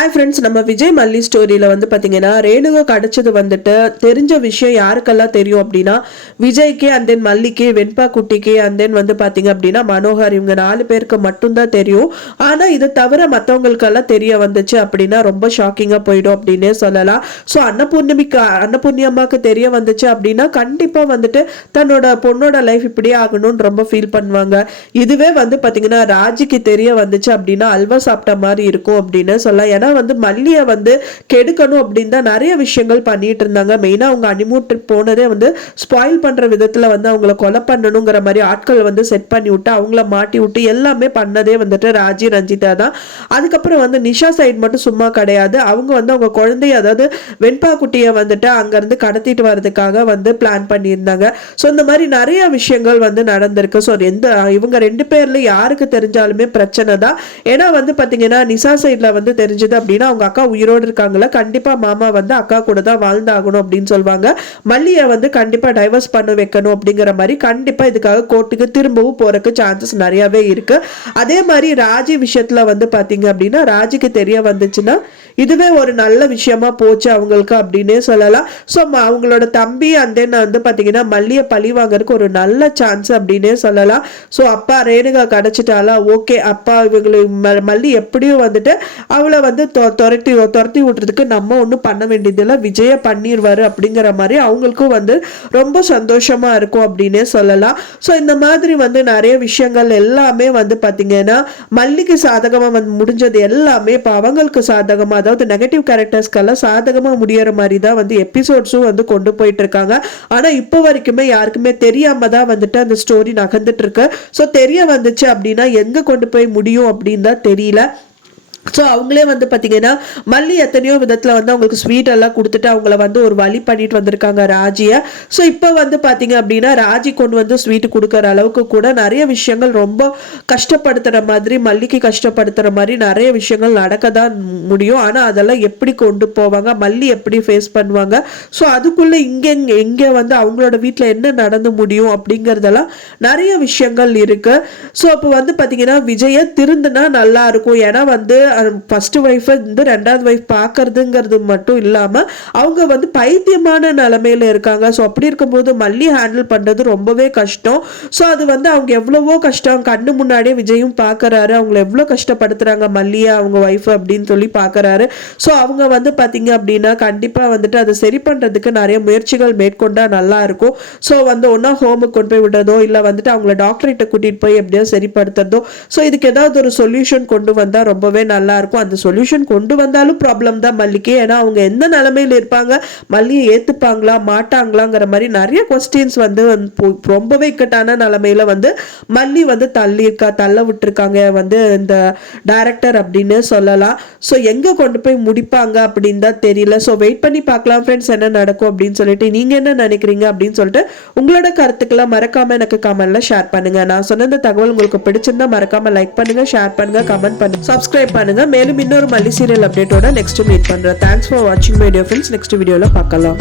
Hi friends, நம்ம விஜய் மல்லி ஸ்டோரியில் வந்து பார்த்தீங்கன்னா ரேணுகா கிடைச்சது வந்துட்டு தெரிஞ்ச விஷயம் யாருக்கெல்லாம் தெரியும் அப்படின்னா விஜய்க்கு அண்ட் தென் மல்லிக்கு, வெண்பா குட்டிக்கு அண்ட் தென் வந்து பார்த்தீங்க அப்படின்னா மனோகர், இவங்க 4 பேருக்கு மட்டும்தான் தெரியும். ஆனால் இதை தவிர மற்றவங்களுக்கெல்லாம் தெரிய வந்துச்சு அப்படின்னா ரொம்ப ஷாக்கிங்காக போயிடும் அப்படின்னே சொல்லலாம். ஸோ அன்னபூர்ணி அம்மாவுக்கு தெரிய வந்துச்சு அப்படின்னா கண்டிப்பாக வந்துட்டு தன்னோட பொண்ணோட லைஃப் இப்படியே ஆகணும்னு ரொம்ப ஃபீல் பண்ணுவாங்க. இதுவே வந்து பார்த்தீங்கன்னா ராஜிக்கு தெரிய வந்துச்சு அப்படின்னா அல்வா சாப்பிட்ட மாதிரி இருக்கும் அப்படின்னு சொல்லலாம். ஏன்னா வந்து மல்லியை வந்து கெடுக்கணும் அப்படின்னு தான் நிறைய விஷயங்கள் பண்ணிட்டு இருந்தாங்க. மெயினா அவங்க ஹனிமூன் ட்ரிப் போனதே வந்து ஸ்பாயில் பண்ற விதத்துல வந்து அவங்கள கொலை பண்ணணுங்கிற மாதிரி ஆட்கள் வந்து செட் பண்ணி விட்டு அவங்கள மாட்டி விட்டு எல்லாமே பண்ணதே வந்துட்டு ராஜி ரஞ்சிதா தான். அதுக்கப்புறம் வந்து நிஷா சைடு மட்டும் சும்மா கிடையாது. அவங்க வந்து அவங்க குழந்தைய, அதாவது வெண்பா குட்டியை வந்துட்டு அங்கிருந்து கடத்திட்டு வர்றதுக்காக வந்து பிளான் பண்ணியிருந்தாங்க. ஸோ இந்த மாதிரி நிறைய விஷயங்கள் வந்து நடந்திருக்கு. ஸோ இவங்க 2 பேர்ல யாருக்கு தெரிஞ்சாலுமே பிரச்சனை தான். ஏன்னா வந்து பாத்தீங்கன்னா நிஷா சைட்ல வந்து தெரிஞ்சது அப்படின்னா அவங்க அக்கா உயிரோடு இருக்காங்களா, கண்டிப்பா மாமா வந்து அக்கா கூட தான் வாழ்ந்தாகணும் அப்படின்னு சொல்லுவாங்க. மல்லியை வந்து கண்டிப்பா டைவர்ஸ் பண்ண வைக்கணும் அப்படிங்கிற மாதிரி கண்டிப்பா இதுக்காக கோர்ட்டுக்கு திரும்பவும் போறதுக்கு சான்சஸ் நிறையவே இருக்கு. அதே மாதிரி ராஜி விஷயத்துல வந்து பாத்தீங்க அப்படின்னா ராஜிக்கு தெரிய வந்துச்சுன்னா இதுவே ஒரு நல்ல விஷயமா போச்சு அவங்களுக்கு அப்படின்னே சொல்லலாம். ஸோ அவங்களோட தம்பி அண்ட் தென் வந்து பாத்தீங்கன்னா மல்லியை பழி வாங்கறதுக்கு ஒரு நல்ல சான்ஸ் அப்படின்னே சொல்லலாம். ஸோ அப்பா ரேணுகா கிடைச்சிட்டாலா, ஓகே, அப்பா இவங்களுக்கு மல்லி எப்படியும் வந்துட்டு அவளை வந்து துரத்தி விட்டுறதுக்கு நம்ம ஒன்றும் பண்ண வேண்டியதில்லை, விஜய பண்ணிடுவாரு அப்படிங்கிற மாதிரி அவங்களுக்கும் வந்து ரொம்ப சந்தோஷமா இருக்கும் அப்படின்னே சொல்லலாம். ஸோ இந்த மாதிரி வந்து நிறைய விஷயங்கள் எல்லாமே வந்து பார்த்தீங்கன்னா மல்லிக்கு சாதகமாக வந்து முடிஞ்சது எல்லாமே இப்போ அவங்களுக்கு சாதகமாக, அதாவது நெகட்டிவ் கேரக்டர்ஸ்க்கெல்லாம் சாதகமாக முடியற மாதிரி தான் வந்து எபிசோட்ஸும் வந்து கொண்டு போயிட்டு இருக்காங்க. ஆனால் இப்போ வரைக்குமே யாருக்குமே தெரியாம தான் வந்துட்டு அந்த ஸ்டோரி நகர்ந்துட்டு இருக்கு. ஸோ தெரிய வந்துச்சு அப்படின்னா எங்கே கொண்டு போய் முடியும் அப்படின்னு தான் தெரியல. ஸோ அவங்களே வந்து பார்த்தீங்கன்னா மல்லி எத்தனையோ விதத்தில் வந்து அவங்களுக்கு ஸ்வீட் எல்லாம் கொடுத்துட்டு அவங்கள வந்து ஒரு வழி பண்ணிட்டு வந்திருக்காங்க ராஜியை. ஸோ இப்போ வந்து பார்த்தீங்க அப்படின்னா ராஜி கொண்டு வந்து ஸ்வீட் கொடுக்குற அளவுக்கு கூட நிறைய விஷயங்கள் ரொம்ப கஷ்டப்படுத்துகிற மாதிரி, மல்லிக்கு கஷ்டப்படுத்துகிற மாதிரி நிறைய விஷயங்கள் நடக்க தான் முடியும். ஆனால் அதெல்லாம் எப்படி கொண்டு போவாங்க, மல்லி எப்படி ஃபேஸ் பண்ணுவாங்க, ஸோ அதுக்குள்ளே எங்கே வந்து அவங்களோட வீட்டில் என்ன நடந்து முடியும் அப்படிங்கிறதெல்லாம் நிறைய விஷயங்கள் இருக்கு. ஸோ அப்போ வந்து பார்த்தீங்கன்னா விஜயை திருந்துனா நல்லா இருக்கும். ஏன்னா வந்து ஃபர்ஸ்ட் ஒய்ஃப் வந்து 2வது ஒய்ஃப் பார்க்கறதுங்கிறது மட்டும் இல்லாம அவங்க வந்து பைத்தியமான நிலைமையில இருக்காங்க. ஸோ அப்படி இருக்கும்போது மல்லி ஹேண்டில் பண்றது ரொம்பவே கஷ்டம். ஸோ அது வந்து அவங்க எவ்வளவோ கஷ்டம் கண்ணு முன்னாடியே விஜயும் பார்க்கறாரு, அவங்களை எவ்வளோ கஷ்டப்படுத்துறாங்க மல்லியா அவங்க ஒய்ஃப் அப்படின்னு சொல்லி பார்க்கறாரு. ஸோ அவங்க வந்து பார்த்தீங்க அப்படின்னா கண்டிப்பா வந்துட்டு அதை சரி பண்றதுக்கு நிறைய முயற்சிகள் மேற்கொண்டா நல்லா இருக்கும். ஸோ வந்து ஒன்னா ஹோமுக்கு கொண்டு போய் விடுறதோ இல்லை வந்துட்டு அவங்கள டாக்டர்கிட்ட கூட்டிட்டு போய் எப்படியோ சரிப்படுத்துறதோ, ஸோ இதுக்கு ஏதாவது ஒரு சொல்யூஷன் கொண்டு வந்தா ரொம்பவே நல்லா இருக்கும். அந்த சொல்யூஷன் கொண்டு வந்தாலும் ப்ராப்ளம் தான் மல்லிக்கு. ஏன்னா அவங்க எந்த நிலைமையில இருப்பாங்க, மல்லியை ஏத்துப்பாங்களா மாட்டாங்களாங்கிற மாதிரி நிறைய கொஸ்டின்ஸ் வந்து ரொம்பவே இக்கட்டான நிலைமையில வந்து மல்லி வந்து தள்ள விட்டுருக்காங்க வந்து இந்த டைரக்டர் அப்படின்னு சொல்லலாம். ஸோ எங்க கொண்டு போய் முடிப்பாங்க அப்படின்னு தான் தெரியல. ஸோ வெயிட் பண்ணி பார்க்கலாம் ஃப்ரெண்ட்ஸ் என்ன நடக்கும் அப்படின்னு சொல்லிட்டு. நீங்க என்ன நினைக்கிறீங்க அப்படின்னு சொல்லிட்டு உங்களோட கருத்துக்களை மறக்காம எனக்கு கமெண்ட்ல ஷேர் பண்ணுங்க. நான் சொன்ன இந்த தகவல் உங்களுக்கு பிடிச்சிருந்தா மறக்காம லைக் பண்ணுங்க, ஷேர் பண்ணுங்க, கமெண்ட் பண்ணுங்க, சப்ஸ்கிரைப் பண்ணுங்க. மேலும் இன்னொரு மல்லி சீரியல் அப்டேட்டோட நெக்ஸ்ட் மீட் பண்றேன். தேங்க்ஸ் ஃபார் வாட்சிங் மை டியர் ஃப்ரெண்ட்ஸ். நெக்ஸ்ட் வீடியோல பார்க்கலாம்.